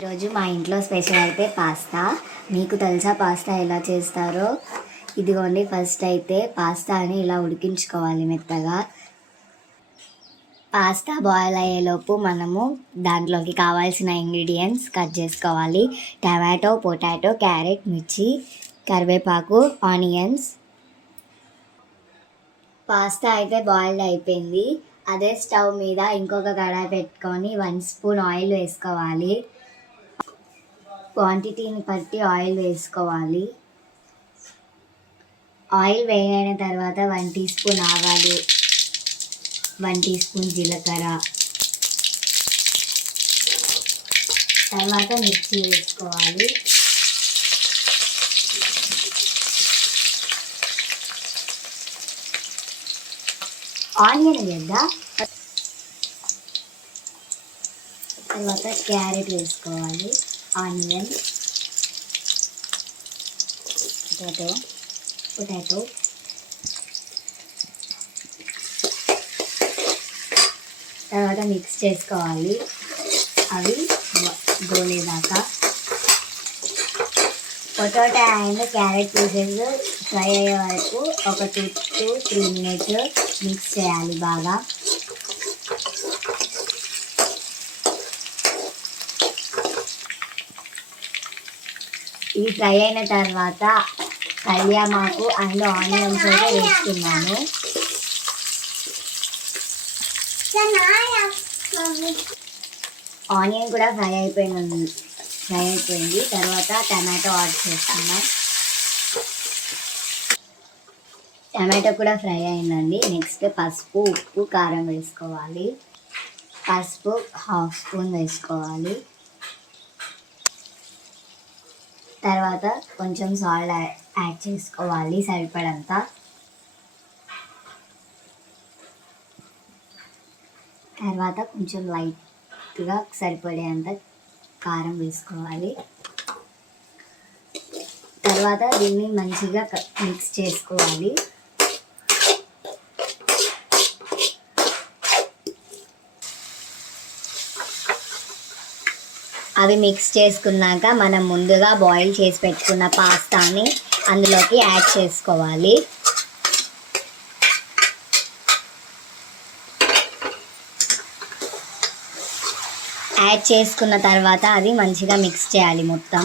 ఈరోజు మా ఇంట్లో స్పెషల్ అయితే పాస్తా. మీకు తెలుసా పాస్తా ఎలా చేస్తారో? ఇదిగోండి, ఫస్ట్ అయితే పాస్తాని ఇలా ఉడికించుకోవాలి మెత్తగా. పాస్తా బాయిల్ అయ్యేలోపు మనము దాంట్లోకి కావాల్సిన ఇంగ్రీడియంట్స్ కట్ చేసుకోవాలి. టమాటో, పొటాటో, క్యారెట్, మిర్చి, కరివేపాకు, ఆనియన్స్. పాస్తా అయితే బాయిల్డ్ అయిపోయింది. అదే స్టవ్ మీద ఇంకొక కడాయి పెట్టుకొని 1 స్పూన్ ఆయిల్ వేసుకోవాలి. క్వాంటిటీని బట్టి ఆయిల్ వేసుకోవాలి. ఆయిల్ వేయైన తర్వాత 1 టీ స్పూన్ ఆవాలు, 1 టీ స్పూన్ జీలకర్ర, తర్వాత మిర్చి వేసుకోవాలి. ఆనియన్ వేద్దా, తర్వాత క్యారెట్ వేసుకోవాలి, ఆనియన్, పొటాటో, తర్వాత మిక్స్ చేసుకోవాలి. అవి గోలేదాకా. Potato and carrot pieces fry అయ్యే వరకు ఒక 2 to 3 మినిట్స్ మిక్స్ చేయాలి బాగా. ఇవి ఫ్రై అయిన తర్వాత కళ్యామాకు అండ్ ఆనియన్స్ అయితే వేస్తున్నాను. ఆనియన్ కూడా ఫ్రై అయిపోయింది. తర్వాత టమాటో యాడ్ చేస్తున్నాం. టమాటో కూడా ఫ్రై అయిందండి. నెక్స్ట్ పసుపు, ఉప్పు, కారం వేసుకోవాలి. పసుపు 1/2 స్పూన్ వేసుకోవాలి. తర్వాత కొంచెం సాల్ట్ యాడ్ చేసుకోవాలి సరిపడంత. తర్వాత కొంచెం లైట్గా సరిపడేంత కారం వేసుకోవాలి. తర్వాత దీన్ని మంచిగా మిక్స్ చేసుకోవాలి. అవి మిక్స్ చేసుకున్నాక మనం ముందుగా బాయిల్ చేసి పెట్టుకున్న పాస్తాని అందులోకి యాడ్ చేసుకోవాలి. యాడ్ చేసుకున్న తర్వాత అది మంచిగా మిక్స్ చేయాలి. మొత్తం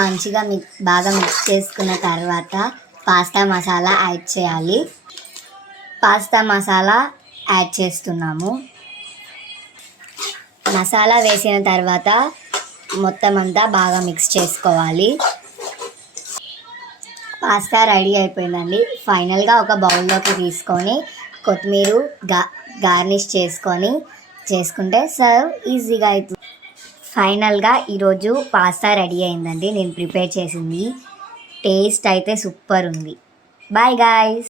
మంచిగా బాగా మిక్స్ చేసుకున్న తర్వాత పాస్తా మసాలా యాడ్ చేయాలి. పాస్తా మసాలా యాడ్ చేస్తున్నాము. మసాలా వేసిన తర్వాత మొత్తం అంతా బాగా మిక్స్ చేసుకోవాలి. పాస్తా రెడీ అయిపోయిందండి. ఫైనల్గా ఒక బౌల్లోకి తీసుకొని కొత్తిమీర గార్నిష్ చేసుకుంటే సర్వ్ ఈజీగా అవుతుంది. ఫైనల్గా ఈరోజు పాస్తా రెడీ అయిందండి. నేను ప్రిపేర్ చేసింది. టేస్ట్ అయితే సూపర్ ఉంది. Bye guys.